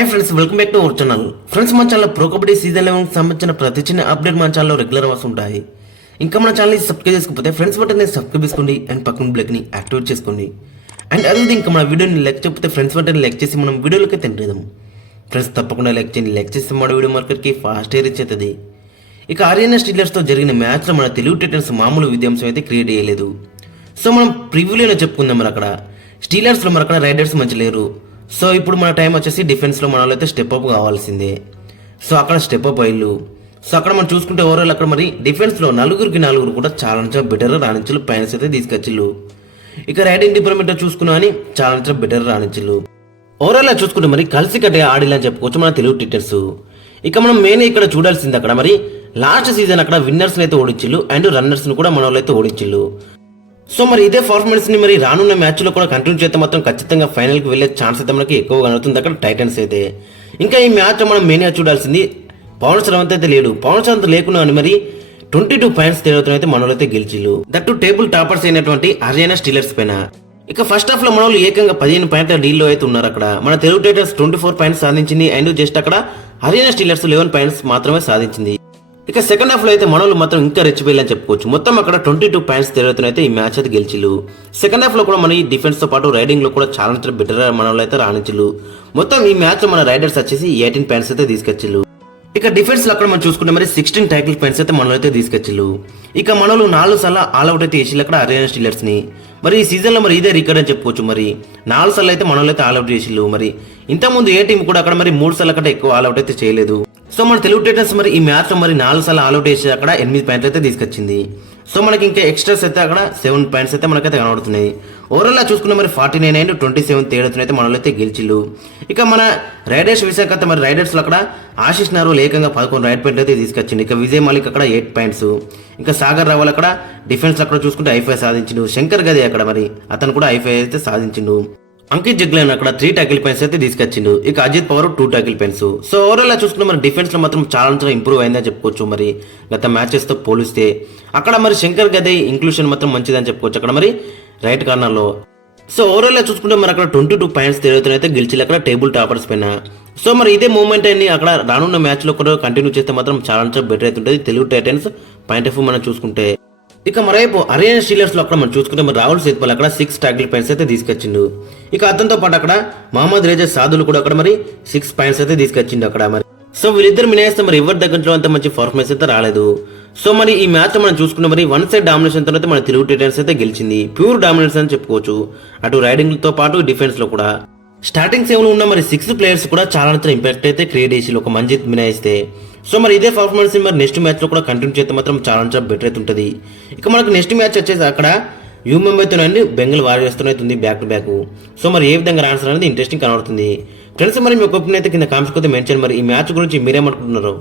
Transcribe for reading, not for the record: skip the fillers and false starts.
Hi friends, welcome back to our channel. Friends, మన channel pro kabaddi season 11 సంబంధించిన ప్రతి చిన్న అప్డేట్ మన ఛానల్లో రెగ్యులర్ వస్తుంటాయి. ఇంకా మన ఛానల్ని సబ్స్క్రైబ్ చేసుకోకపోతే ఫ్రెండ్స్ బటన్ని సబ్స్క్రైబ్ చేసుకోండి అండ్ పక్కన బ్లెక్ని యాక్టివేట్ చేసుకోండి. అండ్ అదే ఇంకా మన వీడియోని లైక్ చేయకపోతే ఫ్రెండ్స్ బటన్ని లైక్ చేసి మనం వీడియోలోకి తింటాం. ఫ్రెండ్స్ తప్పకుండా లైక్ చేయండి. లైక్ చేస్తే మన వీడియో మార్కెట్కి ఫాస్ట్ రీచ్ అవుతుంది. ఇక ఆర్యనా స్టీలర్స్తో జరిగిన మ్యాచ్లో మన తెలుగు టైటన్స్ మామూలు విధ్వంసం అయితే క్రియేట్ చేయలేదు. సో మనం ప్రివ్యూలోనే చెప్పుకుందాం. మరి అక్కడ స్టీలర్స్లో మరి అక్కడ రైడర్స్ మంచి లేరు. సో ఇప్పుడు మన టైం వచ్చేసి డిఫెన్స్లో మన వాళ్ళు అయితే స్టెప్ అప్ కావాల్సిందే. సో అక్కడ స్టెప్ అప్ అయ్యిల్లు. సో అక్కడ మనం చూసుకుంటే ఓవరాల్ అక్కడ మరి డిఫెన్స్లో నలుగురు కూడా చాలా బెటర్ రాణించలు పైనస్ అయితే తీసుకొచ్చిల్లు. ఇక రైడింగ్ డిపార్ట్మెంట్ చూసుకున్నా అని చాలా బెటర్ రాణించలు. ఓవరాల్ చూసుకుంటే మరి కలిసి కట్టే ఆడిలని చెప్పుకోవచ్చు మన తెలుగు టైటన్స్. ఇక మనం మెయిన్ ఇక్కడ చూడాల్సింది అక్కడ మరి లాస్ట్ సీజన్ అక్కడ విన్నర్స్ని అయితే ఓడించిల్లు అండ్ రన్నర్స్ని కూడా మన వాళ్ళు అయితే ఓడించిల్లు. సో మరి ఇదే పర్ఫార్మెన్స్ని మరి రానున్న మ్యాచ్లో కూడా కంటిన్యూ చేస్తే మాత్రం ఖచ్చితంగా ఫైనల్కి వెళ్ళే ఛాన్స్ అయితే మనకి ఎక్కువగా కనుతుంది అక్కడ టైటన్స్ అయితే. ఇంకా ఈ మ్యాచ్లో మనం మెయిన్గా చూడాల్సింది పవన్ శ్రవంత్ అయితే లేడు. పవన్ శ్రవంత్ లేకున్నా అని మరి 22 పాయింట్స్ తేడాతో అయితే మన అయితే గెలిచిల్లు. దట్టు టేబుల్ టాపర్స్ అయినటువంటి ఆర్యనా స్టీలర్స్ పైన. ఇక ఫస్ట్ హాఫ్ లో మన వాళ్ళు ఏకంగా 15 పాయింట్ల డీల్లో అయితే ఉన్నారు. అక్కడ మన తెలుగు టైటన్స్ 24 పాయింట్స్ సాధించింది అండ్ జస్ట్ అక్కడ ఆర్యనా స్టీలర్స్ 11 పాయింట్స్ మాత్రమే సాధించింది. ఇక సెకండ్ హాఫ్ లో అయితే మనోళ్ళు మాత్రం ఇంకా రెచ్చిపోయాలని చెప్పుకోవచ్చు. మొత్తం అక్కడ 22 పాయింట్స్ తేడాతో అయితే ఈ మ్యాచ్ అయితే గెలిచిల్లు. సెకండ్ హాఫ్ లో కూడా మన డిఫెన్స్ తో పాటు రైడింగ్ లో కూడా చాలా బెటర్ మనోళ్ళు అయితే రాణించిల్లు. మొత్తం ఈ మ్యాచ్ లో మన రైడర్స్ వచ్చేసి 18 పాయింట్స్ అయితే తీసుకొచ్చిల్లు. ఇక డిఫెన్స్ లో అక్కడ మనం చూసుకుంటే మరి 16 ట్యాకిల్ పాయింట్స్ అయితే మనలో అయితే తీసుకొచ్చిల్లు. ఇక మనోళ్ళు 4 సార్లు ఆల్అౌట్ అయితే వేసిల్లు అక్కడ ఆర్యనా స్టీలర్స్ ని. మరి ఈ సీజన్ లో మరి ఇదే రికార్డ్ అని చెప్పుకోవచ్చు. మరి 4 సార్లు అయితే మనోళ్ళు అయితే ఆల్అౌట్ చేసిల్లు. మరి ఇంతకుముందు ఏ టీం కూడా అక్కడ మరి 3 సార్లు కంటే ఎక్కువ ఆల్అౌట్ అయితే చేయలేదు. సో మన తెలుగు టైటన్స్ మరి ఈ మ్యాచ్ లో మరి 4 సార్లు ఆల్అౌట్ చేసి అక్కడ 8 పాయింట్లు అయితే తీసుకొచ్చింది. సో మనకి ఇంకా ఎక్స్ట్రాస్ అయితే అక్కడ 7 పాయింట్స్ అయితే మనకైతే కనబడుతున్నాయి. ఓవరాల్ గా చూసుకున్న మరి 49 అండ్ 27 తేడాతో అయితే మనలో అయితే గెలిచిల్లు. ఇక మన రైడర్స్ విశాఖ మరి రైడర్స్ లో అక్కడ ఆశిష్ నారోల్ ఏకంగా 11 రైడ్ పాయింట్లు అయితే తీసుకొచ్చింది. ఇక విజయ్ మాలిక్ అక్కడ 8 పాయింట్స్. ఇంకా సాగర్ రావల్ అక్కడ డిఫెన్స్ అక్కడ చూసుకుంటే I5 సాధించిండు. శంకర్ గది అక్కడ మరి అతను కూడా I5 అయితే సాధించిండు. అంకిత్ జగ్లైన్ అక్కడ 3 టాకిల్ పాయింట్స్ అయితే తీసుకొచ్చిండు. ఇక Ajith Pawar 2 tackle points. So overall చూసుకున్న మరి డిఫెన్స్ లో మాత్రం చాలా ఇంప్రూవ్ అయిందని చెప్పుకోవచ్చు. మరి గత మ్యాచెస్ తో పోలిస్తే అక్కడ మరి శంకర్ గదే ఇంక్లూషన్ మాత్రం మంచిదని చెప్పుకోవచ్చు అక్కడ మరి రైట్ కార్నర్ లో. సో ఓవరాల్ చూసుకుంటే మరి అక్కడ 22 పాయింట్స్ తేడాతో అయితే గెలిచి అక్కడ టేబుల్ టాపర్స్ పైన. సో మరి ఇదే మూమెంట్ అన్ని అక్కడ రానున్న మ్యాచ్ లో కూడా కంటిన్యూ చేస్తే మాత్రం చాలా బెటర్ అవుతుంటది Telugu Titans point of view మనం చూసుకుంటే. ఇక మరైపు ఆర్యనా స్టీలర్స్ లో అక్కడ మనం చూసుకుంటే మరి రాహుల్ సేత్పల్ అక్కడ 6 టాకిల్ పాయింట్స్ అయితే తీసుకొచ్చిండు. ఇక అతనితో పాటు అక్కడ మహమ్మద్ రేజా సాదులు కూడా అక్కడ మరి 6 పాయింట్స్ అయితే తీసుకొచ్చిండు అక్కడ మరి. సో వీళ్ళిద్దరు మినేస్తే మరి ఎవరి దగ్గరలో అంత మంచి పర్ఫార్మెన్స్ అయితే రాలేదు. సో మరి ఈ మ్యాచ్ మనం చూసుకుంటే మరి 1 సైడ్ డామినేషన్ తర్వాత మన తెలుగు టైటన్స్ అయితే గెలిచింది. ప్యూర్ డామినేషన్ అని చెప్పుకోవచ్చు. అటు రైడింగ్ తో పాటు డిఫెన్స్ లో కూడా. స్టార్టింగ్ 7 లో ఉన్న మరి 6 ప్లేయర్స్ కూడా చాలా ఇంపాక్ట్ అయితే క్రియేట్ చేసి ఒక మంజిత్ మినాయిస్తే. సో మరి ఇదే పర్ఫార్మెన్స్ మరి నెక్స్ట్ మ్యాచ్ లో కూడా కంటిన్యూ చేస్తే మాత్రం చాలా బెటర్ అయితే ఉంటుంది. ఇక మనకు నెక్స్ట్ మ్యాచ్ వచ్చేసి అక్కడ యూ ముంబైతో బెంగళూరు వారియర్స్తో అవుతుంది బ్యాక్ టు బ్యాక్. సో మరి ఏ విధంగా ఆన్సర్ అనేది ఇంట్రెస్టింగ్ కనబడుతుంది. ఫ్రెండ్స్ మరి మీ ఒపీనియన్ అయితే కింద కామెంట్స్ అయితే మెన్షన్. మరి ఈ మ్యాచ్ గురించి మీరేమనుకుంటున్నారు?